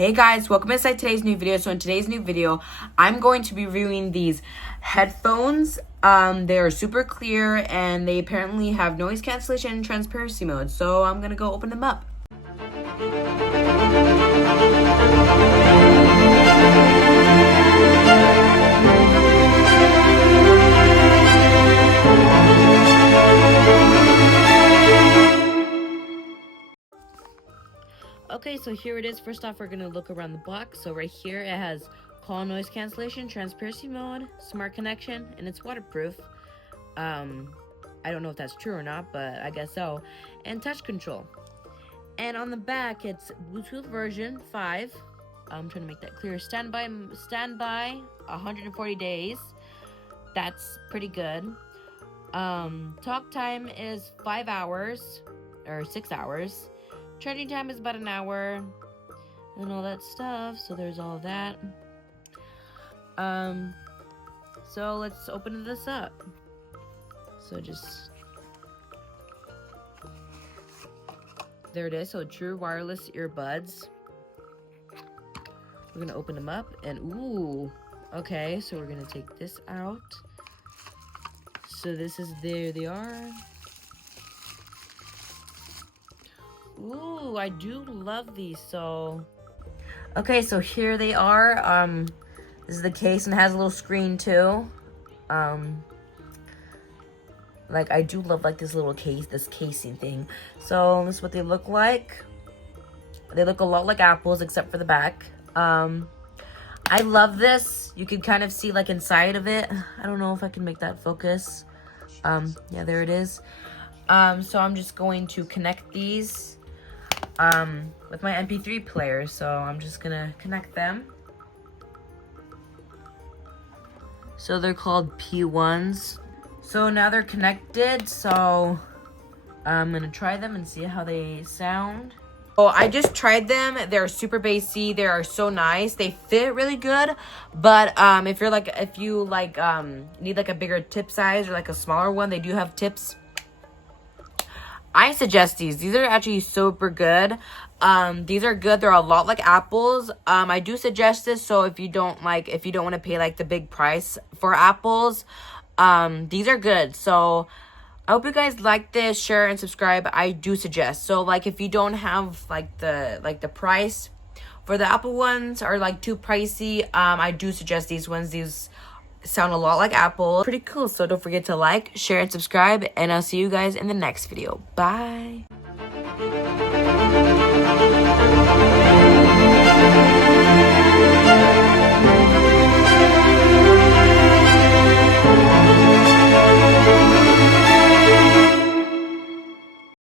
Hey guys, welcome inside today's new video. So in today's new video, I'm going to be reviewing these headphones. They are super clear and they apparently have noise cancellation and transparency mode. So I'm gonna go open them up. Okay, so here it is. First off, we're going to look around the box. So right here, it has call noise cancellation, transparency mode, smart connection, and it's waterproof. I don't know if that's true or not, but I guess so. And touch control. And on the back, it's Bluetooth version 5. I'm trying to make that clear. Standby 140 days. That's pretty good. Talk time is 5 hours, or 6 hours. Charging time is about an hour and all that stuff. So there's all of that. So let's open this up. So just there it is. So true wireless earbuds. We're gonna open them up and ooh, okay. So we're gonna take this out. So this is there they are. Ooh, I do love these. So okay, so here they are. This is the case and it has a little screen too. Like I do love like this little case, this casing thing. So this is what they look like. They look a lot like apples except for the back. I love this. You can kind of see like inside of it. I don't know if I can make that focus. Yeah, there it is. So I'm just going to connect these with my MP3 player. So I'm just gonna connect them. So they're called P1s. So now they're connected. So I'm gonna try them and see how they sound. Oh, I just tried them. They're super bassy. They are so nice. They fit really good. But if you need like a bigger tip size or like a smaller one, they do have tips. I suggest these. These are actually super good. These are good. They're a lot like apples. I do suggest this. So if you don't want to pay like the big price for apples, these are good. So I hope you guys like this, share and subscribe. I do suggest. So like if you don't have like the price for the Apple ones are like too pricey, I do suggest these ones. These sound a lot like Apple. Pretty cool. So don't forget to like, share and subscribe, and I'll see you guys in the next video. Bye.